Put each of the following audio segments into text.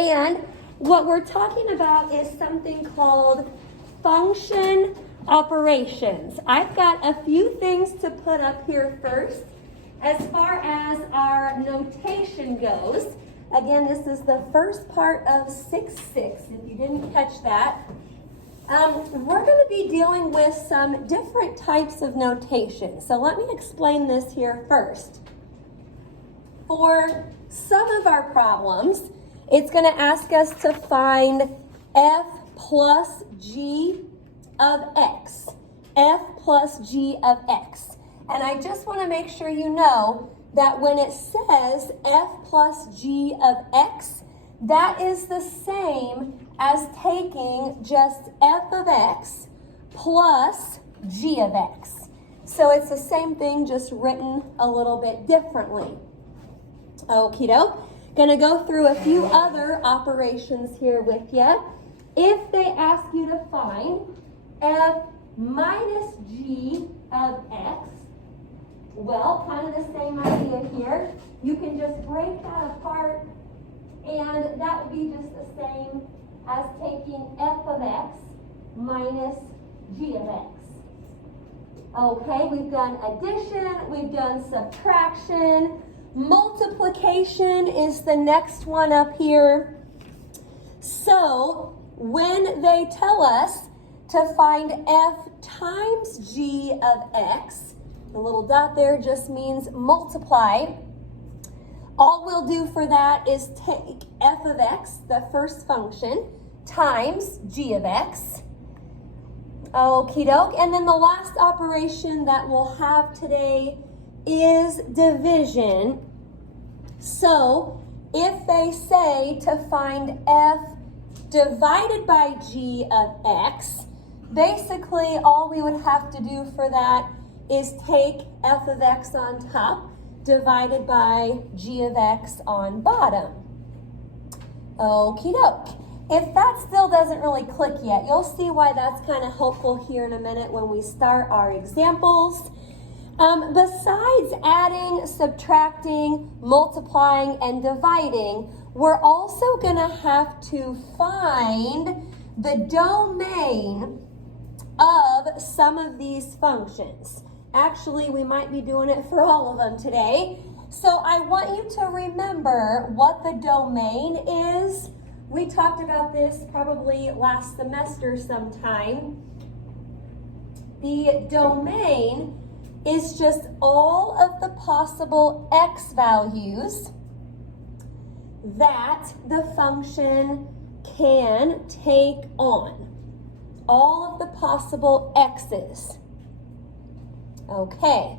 And what we're talking about is something called function operations. I've got a few things to put up here first. As far as our notation goes, again, this is the first part of 6-6, if you didn't catch that. We're going to be dealing with some different types of notation. So let me explain this here first. For some of our problems, it's going to ask us to find f plus g of x. F plus g of x. And I just want to make sure you know that when it says f plus g of x, that is the same as taking just f of x plus g of x. So it's the same thing, just written a little bit differently. Okie doke. Gonna go through a few other operations here with you. If they ask you to find f minus g of x, well, kind of the same idea here. You can just break that apart, and that would be just the same as taking f of x minus g of x. Okay, we've done addition, we've done subtraction. Multiplication is the next one up here. So, when they tell us to find f times g of x, the little dot there just means multiply. All we'll do for that is take f of x, the first function, times g of x. Okie doke. And then the last operation that we'll have today is division. So if they say to find f divided by g of x, basically all we would have to do for that is take f of x on top divided by g of x on bottom. Okie doke. If that still doesn't really click yet, you'll see why that's kind of helpful here in a minute when we start our examples. Besides adding, subtracting, multiplying, and dividing, we're also going to have to find the domain of some of these functions. Actually, we might be doing it for all of them today. So I want you to remember what the domain is. We talked about this probably last semester sometime. The domain is just all of the possible x values that the function can take on. All of the possible x's. Okay.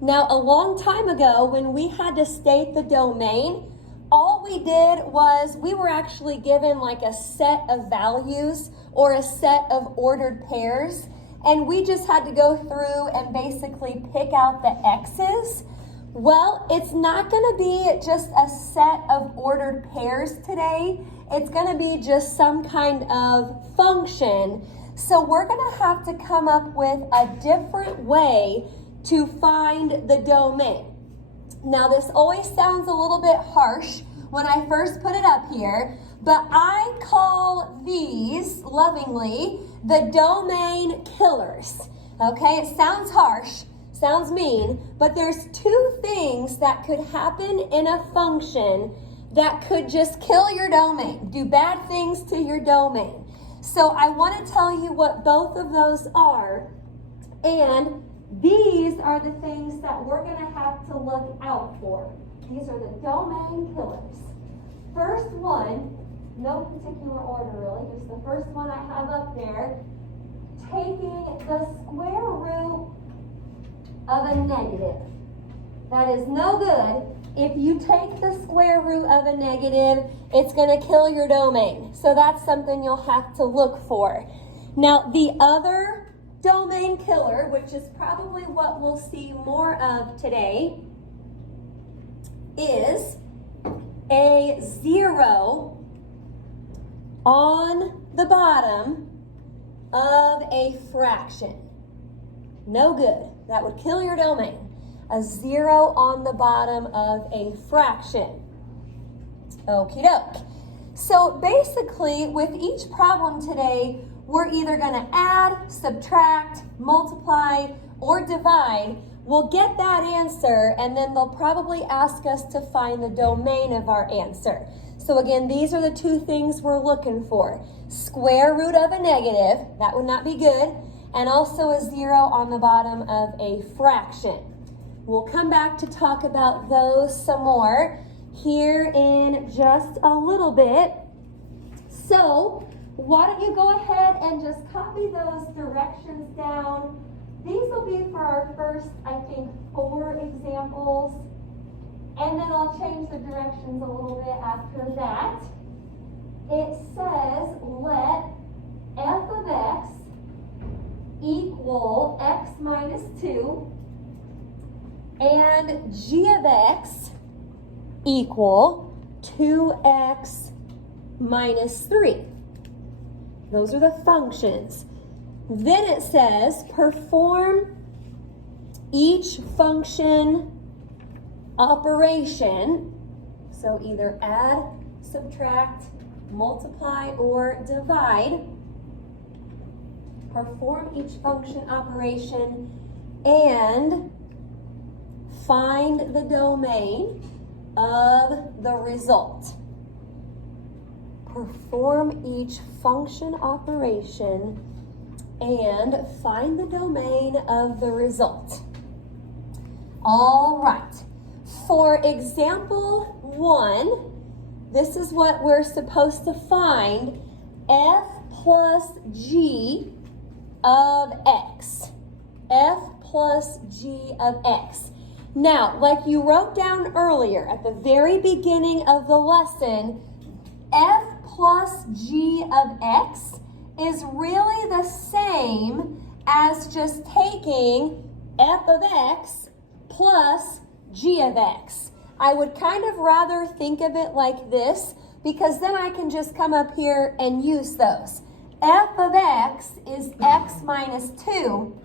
Now, a long time ago, when we had to state the domain, all we did was we were actually given like a set of values or a set of ordered pairs, and we just had to go through and basically pick out the x's. Well, it's not going to be just a set of ordered pairs today. It's going to be just some kind of function. So we're going to have to come up with a different way to find the domain. Now, this always sounds a little bit harsh when I first put it up here, but I call these lovingly the domain killers. Okay, it sounds harsh, sounds mean, but there's two things that could happen in a function that could just kill your domain, do bad things to your domain. So I want to tell you what both of those are, and these are the things that we're going to have to look out for. These are the domain killers. First one, no particular order really, just the first one I have up there, taking the square root of a negative. That is no good. If you take the square root of a negative, it's going to kill your domain. So that's something you'll have to look for. Now, the other domain killer, which is probably what we'll see more of today, is a 0 on the bottom of a fraction. No good. That would kill your domain. A 0 on the bottom of a fraction. Okie doke. So basically, with each problem today, we're either going to add, subtract, multiply, or divide. We'll get that answer, and then they'll probably ask us to find the domain of our answer. So again, these are the two things we're looking for. Square root of a negative, that would not be good, and also a 0 on the bottom of a fraction. We'll come back to talk about those some more here in just a little bit. So why don't you go ahead and just copy those directions down. These will be for our first, I think, 4 examples. And then I'll change the directions a little bit after that. It says, let f of x equal x minus 2 and g of x equal 2x minus 3. Those are the functions. Then it says, perform each function operation, so either add, subtract, multiply, or divide. Perform each function operation and find the domain of the result. Perform each function operation and find the domain of the result. All right. For example 1, this is what we're supposed to find: f plus g of x. F plus g of x. Now, like you wrote down earlier at the very beginning of the lesson, f plus g of x is really the same as just taking f of x plus g of x. I would kind of rather think of it like this, because then I can just come up here and use those. F of x is x minus 2,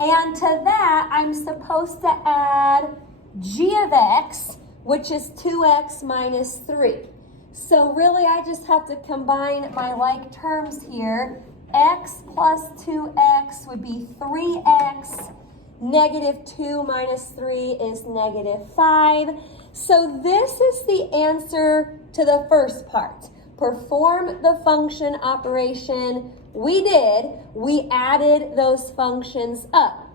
and to that I'm supposed to add g of x, which is 2x minus 3. So really I just have to combine my like terms here. X plus 2x would be 3x. Negative 2 minus 3 is negative 5. So this is the answer to the first part. Perform the function operation. We did. We added those functions up.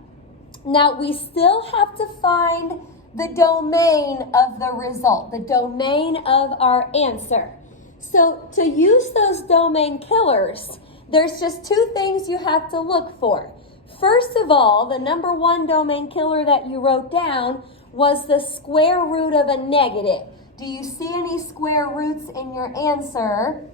Now we still have to find the domain of the result, the domain of our answer. So to use those domain killers, there's just 2 things you have to look for. First of all, the number 1 domain killer that you wrote down was the square root of a negative. Do you see any square roots in your answer?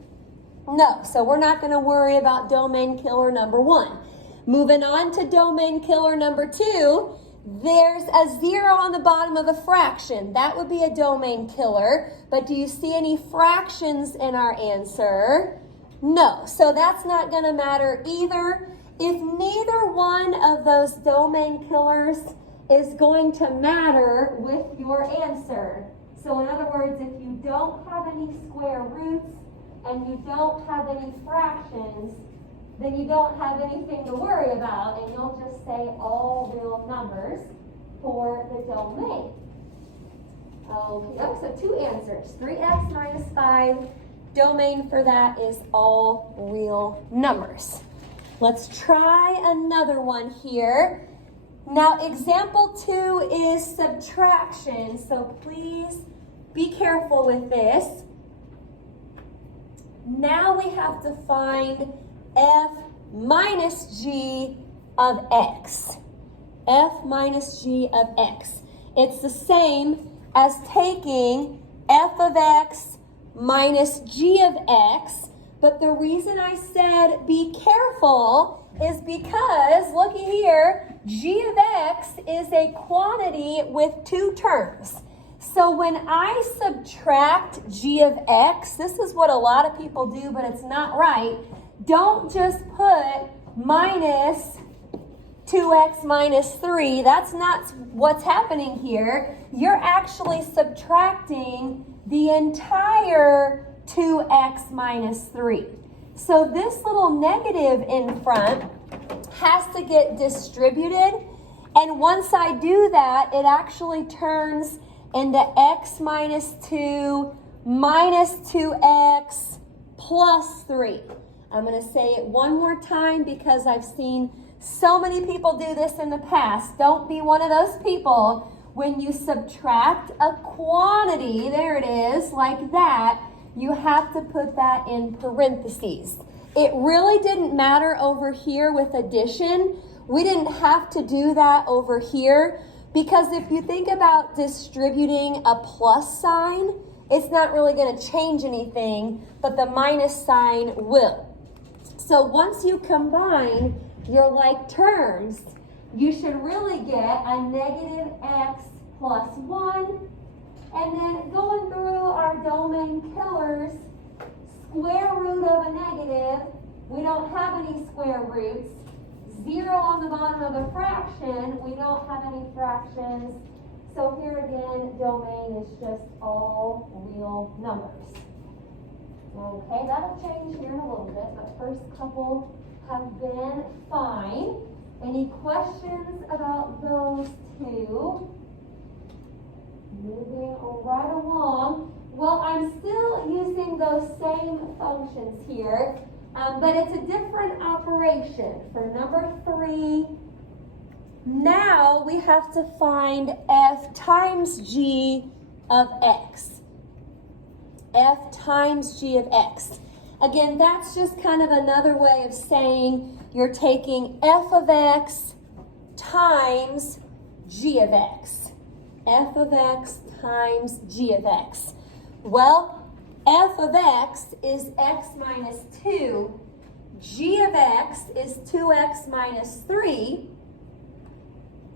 No, so we're not going to worry about domain killer number 1. Moving on to domain killer number 2, there's a 0 on the bottom of a fraction. That would be a domain killer, but do you see any fractions in our answer? No, so that's not going to matter either. If neither one of those domain killers is going to matter with your answer. So in other words, if you don't have any square roots and you don't have any fractions, then you don't have anything to worry about, and you'll just say all real numbers for the domain. Okay, so 2 answers. 3x minus 5. Domain for that is all real numbers. Let's try another one here. Now, example 2 is subtraction, so please be careful with this. Now we have to find f minus g of x. F minus g of x. It's the same as taking f of x minus g of x, but the reason I said be careful is because, looky here, g of x is a quantity with 2 terms. So when I subtract g of x, this is what a lot of people do, but it's not right. Don't just put minus 2x minus 3. That's not what's happening here. You're actually subtracting the entire 2x minus 3. So this little negative in front has to get distributed. And once I do that, it actually turns into x minus 2 minus 2x plus 3. I'm going to say it one more time because I've seen so many people do this in the past. Don't be one of those people. When you subtract a quantity, there it is, like that, you have to put that in parentheses. It really didn't matter over here with addition. We didn't have to do that over here because if you think about distributing a plus sign, it's not really going to change anything, but the minus sign will. So once you combine your like terms, you should really get a negative x plus 1. And then going through our domain killers, square root of a negative, we don't have any square roots. 0 on the bottom of a fraction, we don't have any fractions. So here again, domain is just all real numbers. Okay, that'll change here in a little bit, but first couple have been fine. Any questions about those two? Moving right along. Well, I'm still using those same functions here, but it's a different operation. For number 3, now we have to find f times g of x. F times g of x. Again, that's just kind of another way of saying you're taking f of x times g of x. F of x times g of x. Well, f of x is x minus 2. G of x is 2x minus 3.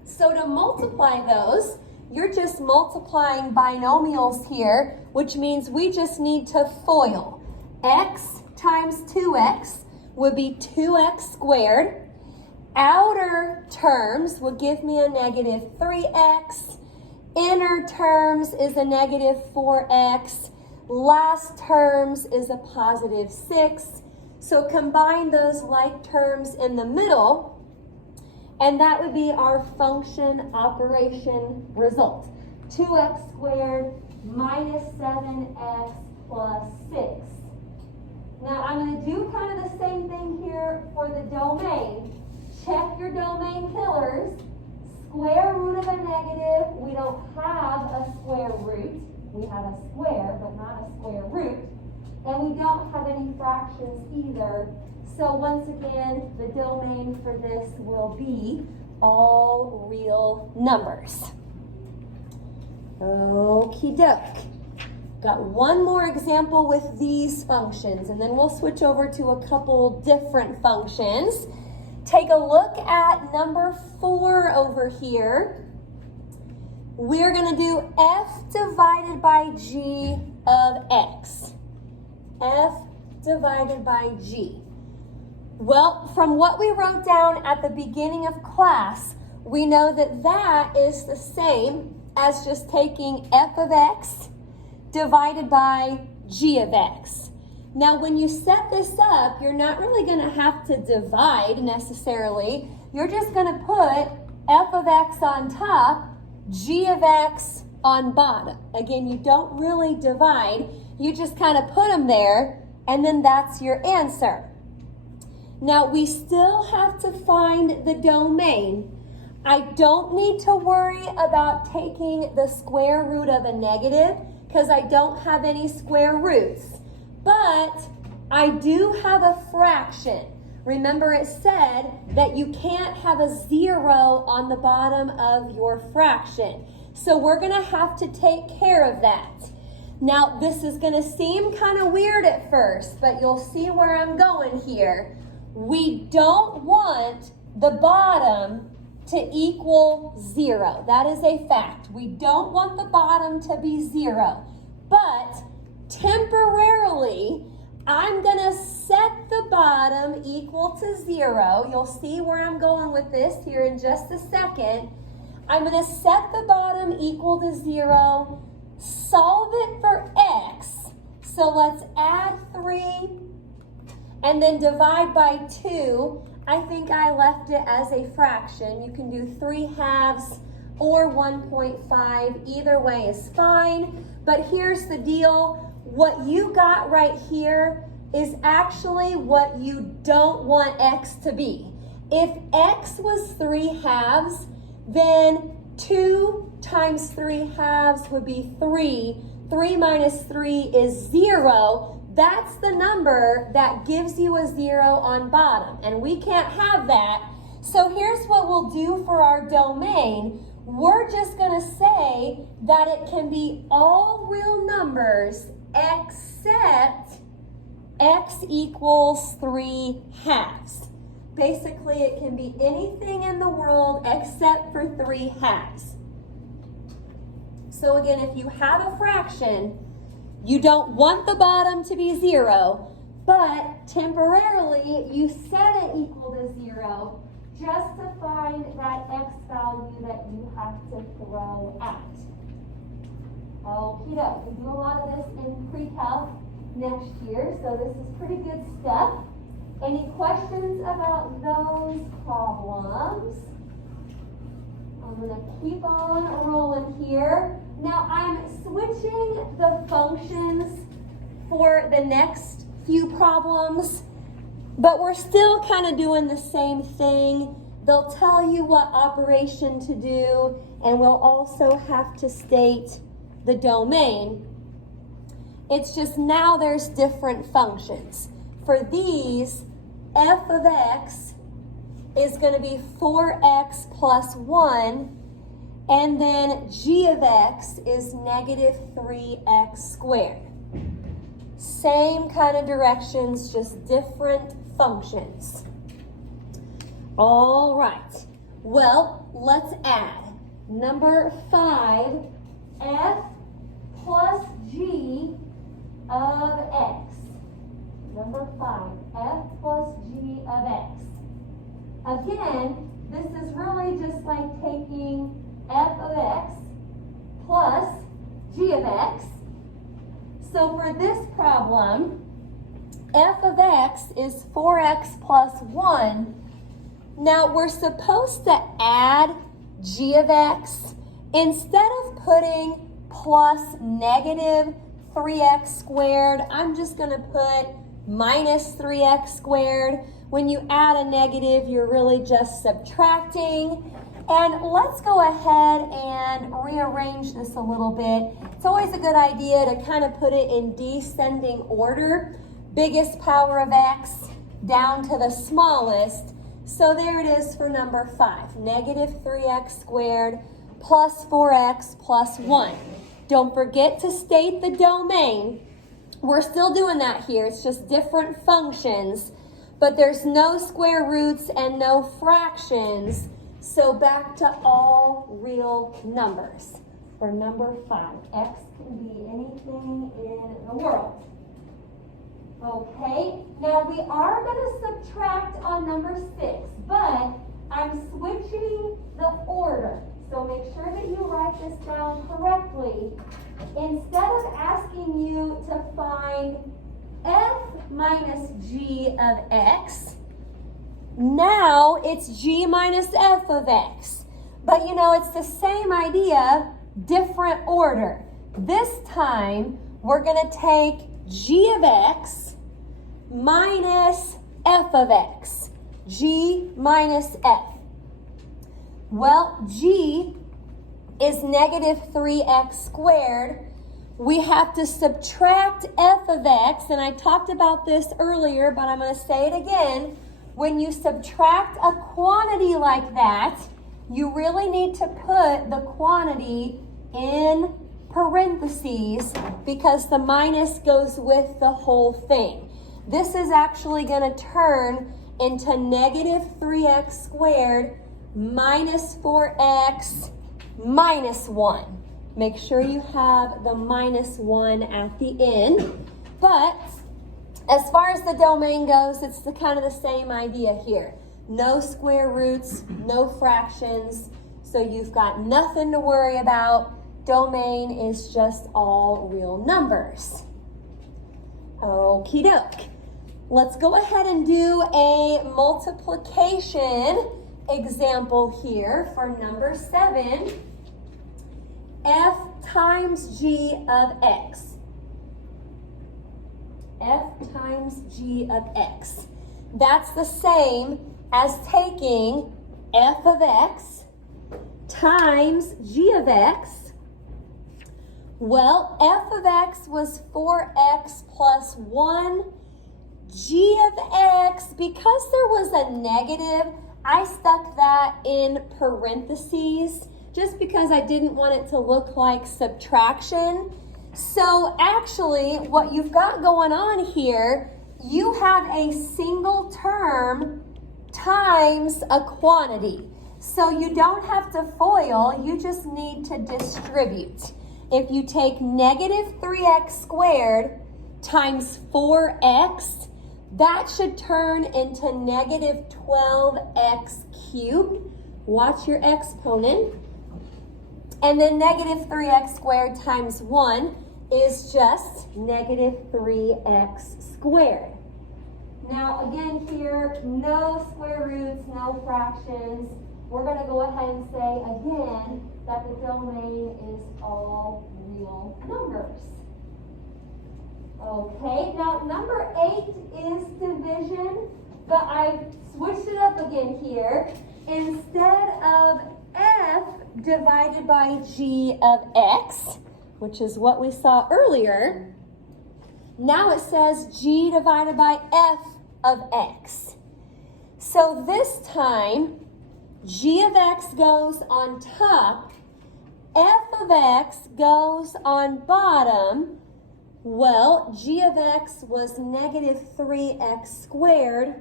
So to multiply those, you're just multiplying binomials here, which means we just need to FOIL. X times 2x would be 2x squared. Outer terms would give me a negative 3x. Inner terms is a negative 4x. Last terms is a positive 6. So combine those like terms in the middle, and that would be our function operation result. 2x squared minus 7x plus 6. Now I'm going to do kind of the same thing here for the domain. Check your domain killers. Square root of a negative, we don't have a square root. We have a square, but not a square root. And we don't have any fractions either. So once again, the domain for this will be all real numbers. Okie doke. Got one more example with these functions, and then we'll switch over to a couple different functions. Take a look at number 4 over here. We're going to do f divided by g of x. F divided by g. Well, from what we wrote down at the beginning of class, we know that that is the same as just taking f of x divided by g of x. Now, when you set this up, you're not really going to have to divide necessarily. You're just going to put f of x on top, g of x on bottom. Again, you don't really divide. You just kind of put them there, and then that's your answer. Now, we still have to find the domain. I don't need to worry about taking the square root of a negative because I don't have any square roots. But I do have a fraction. Remember, it said that you can't have a 0 on the bottom of your fraction. So we're going to have to take care of that. Now, this is going to seem kind of weird at first, but you'll see where I'm going here. We don't want the bottom to equal 0. That is a fact. We don't want the bottom to be 0. But temporarily, I'm going to set the bottom equal to 0. You'll see where I'm going with this here in just a second. I'm going to set the bottom equal to 0, solve it for x. So let's add 3 and then divide by 2. I think I left it as a fraction. You can do 3/2 or 1.5. Either way is fine. But here's the deal. What you got right here is actually what you don't want x to be. If x was 3/2, then 2 times 3/2 would be 3. 3 minus 3 is 0. That's the number that gives you a 0 on bottom, and we can't have that. So here's what we'll do for our domain. We're just going to say that it can be all real numbers except x equals 3/2. Basically, it can be anything in the world except for 3/2. So again, if you have a fraction, you don't want the bottom to be 0, but temporarily you set it equal to 0 just to find that x value that you have to throw out. Okie doke. We do a lot of this in pre-calc next year, so this is pretty good stuff. Any questions about those problems? I'm going to keep on rolling here. Now I'm switching the functions for the next few problems, but we're still kind of doing the same thing. They'll tell you what operation to do, and we'll also have to state the domain. It's just now there's different functions. For these, f of x is going to be 4x plus 1, and then g of x is negative 3x squared. Same kind of directions, just different functions. All right. Well, let's add. Number 5, f plus g of x. Number 5, f plus g of x. Again, this is really just like taking f of x plus g of x. So for this problem, f of x is 4x plus 1. Now we're supposed to add g of x. Instead of putting plus negative 3x squared, I'm just going to put minus 3x squared. When you add a negative, you're really just subtracting. And let's go ahead and rearrange this a little bit. It's always a good idea to kind of put it in descending order. Biggest power of x down to the smallest. So there it is for number 5. Negative 3x squared plus 4x plus 1. Don't forget to state the domain. We're still doing that here. It's just different functions. But there's no square roots and no fractions. So back to all real numbers. For number 5, x can be anything in the world. Okay, now we are going to subtract on number 6, but I'm switching the order. So make sure that you write this down correctly. Instead of asking you to find f minus g of x, now it's g minus f of x. But you know, it's the same idea, different order. This time, we're going to take g of x minus f of x. G minus f. Well, g is negative 3x squared. We have to subtract f of x, and I talked about this earlier, but I'm going to say it again. When you subtract a quantity like that, you really need to put the quantity in parentheses because the minus goes with the whole thing. This is actually going to turn into negative 3x squared minus 4x minus 1. Make sure you have the minus 1 at the end. But as far as the domain goes, it's kind of the same idea here. No square roots, no fractions, so you've got nothing to worry about. Domain is just all real numbers. Okie doke. Let's go ahead and do a multiplication example here for number 7. F times g of x. F times g of x. That's the same as taking f of x times g of x. Well, f of x was 4x plus 1. G of x, because there was a negative, I stuck that in parentheses just because I didn't want it to look like subtraction. So actually, what you've got going on here, you have a single term times a quantity. So you don't have to FOIL, you just need to distribute. If you take negative 3x squared times 4x, that should turn into negative 12x cubed. Watch your exponent. And then negative 3x squared times 1 is just negative 3x squared. Now again here, no square roots, no fractions. We're going to go ahead and say again that the domain is all real numbers. Okay, now number 8 is division, but I've switched it up again here. Instead of f divided by g of x, which is what we saw earlier, now it says g divided by f of x. So this time, g of x goes on top, f of x goes on bottom. Well, g of x was negative 3x squared.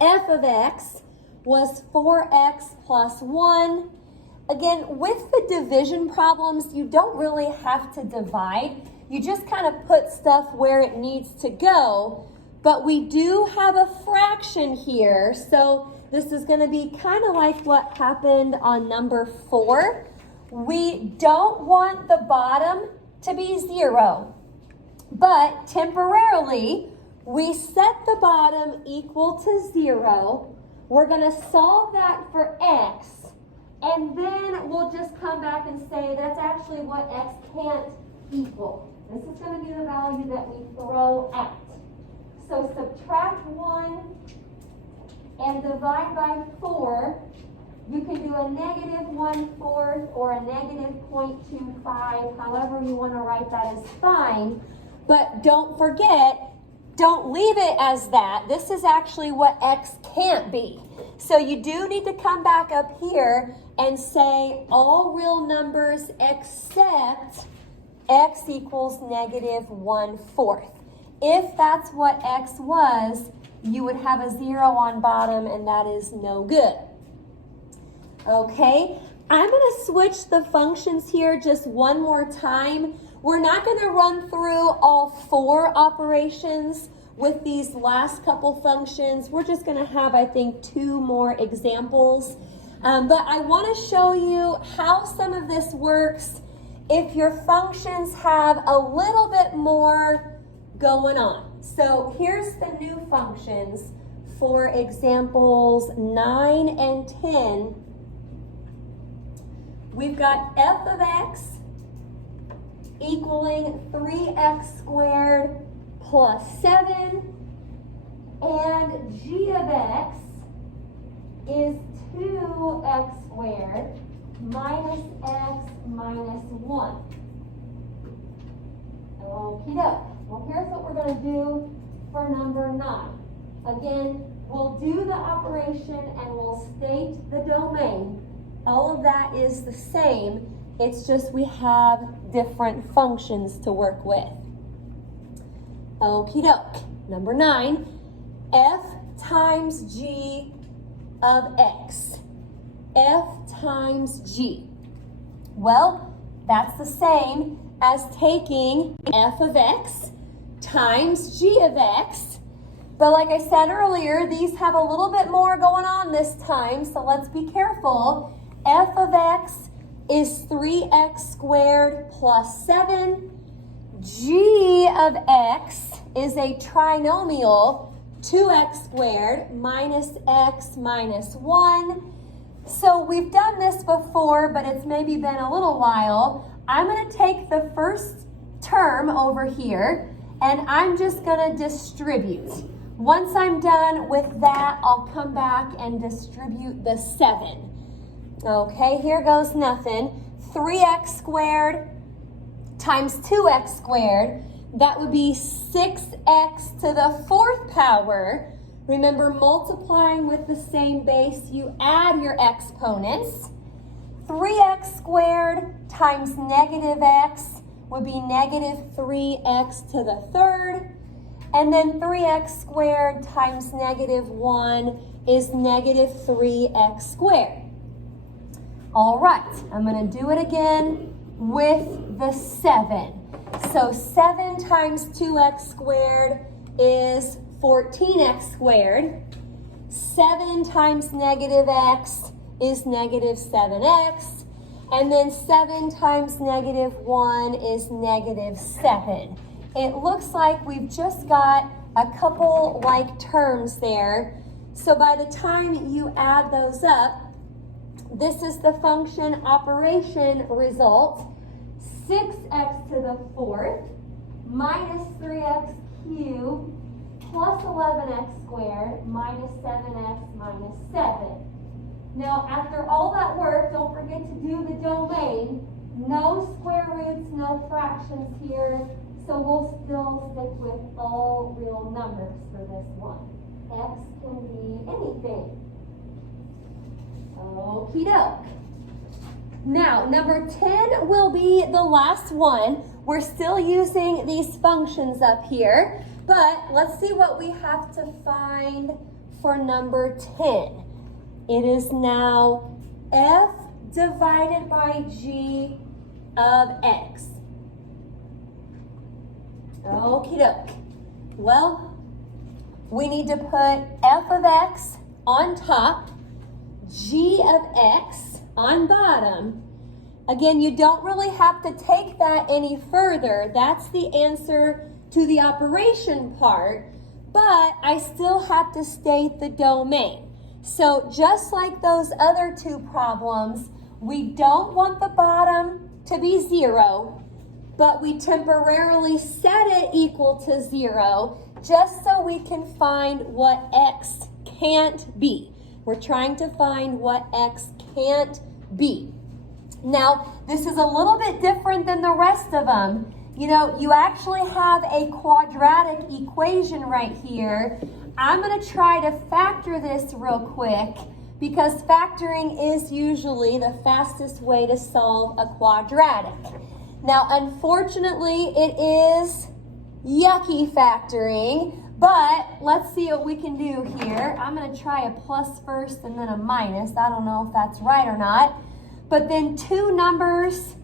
F of x was 4x plus 1. Again, with the division problems, you don't really have to divide. You just kind of put stuff where it needs to go. But we do have a fraction here, so this is going to be kind of like what happened on number 4. We don't want the bottom to be 0. But temporarily, we set the bottom equal to 0. We're going to solve that for x. And then we'll just come back and say that's actually what x can't equal. This is going to be the value that we throw out. So subtract 1 and divide by 4. You can do a negative 1/4 or a negative 0.25. However you want to write that is fine. But don't forget, don't leave it as that. This is actually what x can't be. So you do need to come back up here and say all real numbers except x equals negative 1/4. If that's what x was, you would have a 0 on bottom, and that is no good. Okay, I'm going to switch the functions here just one more time. We're not going to run through all 4 operations with these last couple functions. We're just going to have, I think, 2 more examples. But I want to show you how some of this works if your functions have a little bit more going on. So here's the new functions for examples 9 and 10. We've got f of x equaling 3x squared plus 7, and g of x is 2x squared minus x minus 1. Okie doke. Well, here's what we're going to do for number 9. Again, we'll do the operation and we'll state the domain. All of that is the same. It's just we have different functions to work with. Okie doke. Number 9, f times g of x. F times g. Well, that's the same as taking f of x times g of x. But like I said earlier, these have a little bit more going on this time, so let's be careful. F of x is 3x squared plus 7. G of x is a trinomial, 2x squared minus x minus 1. So we've done this before, but it's maybe been a little while. I'm going to take the first term over here, and I'm just going to distribute. Once I'm done with that, I'll come back and distribute the 7. Okay, here goes nothing. 3x squared times 2x squared, that would be 6x to the 4th power. Remember, multiplying with the same base, you add your exponents. 3x squared times negative x would be negative 3x to the 3rd. And then 3x squared times negative 1 is negative 3x squared. All right, I'm going to do it again with the 7. So 7 times 2x squared is 14x squared. 7 times negative x is negative 7x. And then 7 times negative 1 is negative 7. It looks like we've just got a couple like terms there. So by the time you add those up, this is the function operation result. 6x to the 4th minus 3x cubed plus 11x squared minus 7x minus 7. Now, after all that work, don't forget to do the domain. No square roots, no fractions here. So we'll still stick with all real numbers for this one. X can be anything. Okie doke. Now, number 10 will be the last one. We're still using these functions up here, but let's see what we have to find for number 10. It is now f divided by g of x. Okie doke. Well, we need to put f of x on top, g of x on bottom. Again, you don't really have to take that any further. That's the answer to the operation part, but I still have to state the domain. So just like those other two problems, we don't want the bottom to be 0, but we temporarily set it equal to 0 just so we can find what x can't be. We're trying to find what x can't be. Now, this is a little bit different than the rest of them. You know, you actually have a quadratic equation right here. I'm going to try to factor this real quick because factoring is usually the fastest way to solve a quadratic. Now, unfortunately, it is yucky factoring, but let's see what we can do here. I'm going to try a plus first and then a minus. I don't know if that's right or not. But then two numbers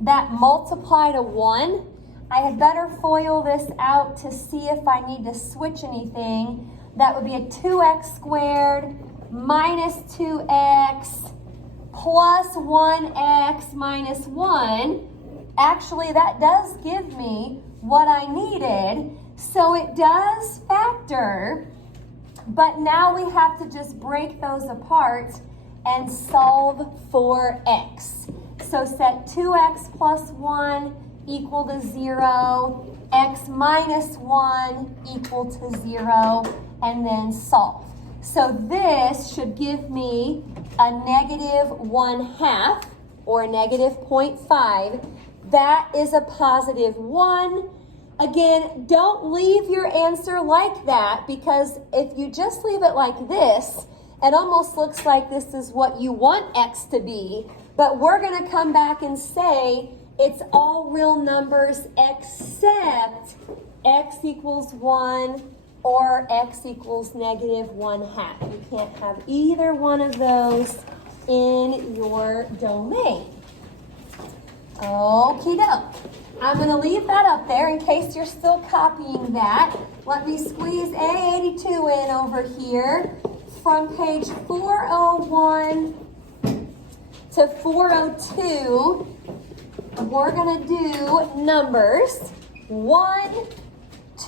that multiply to 1, I had better FOIL this out to see if I need to switch anything. That would be a 2x squared minus 2x plus 1x minus 1. Actually, that does give me what I needed. So it does factor, but now we have to just break those apart and solve for x. So set 2x plus 1 equal to 0, x minus 1 equal to 0, and then solve. So this should give me a negative 1/2 or negative 0.5. That is a positive 1. Again, don't leave your answer like that, because if you just leave it like this, it almost looks like this is what you want x to be. But we're going to come back and say it's all real numbers except x equals 1 or x equals negative 1/2. You can't have either one of those in your domain. Okie doke. I'm going to leave that up there in case you're still copying that. Let me squeeze A82 in over here. From page 401 to 402, we're going to do numbers 1,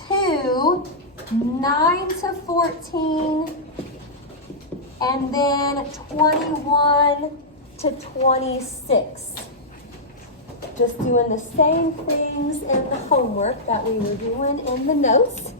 2, 9 to 14, and then 21 to 26. Just doing the same things in the homework that we were doing in the notes.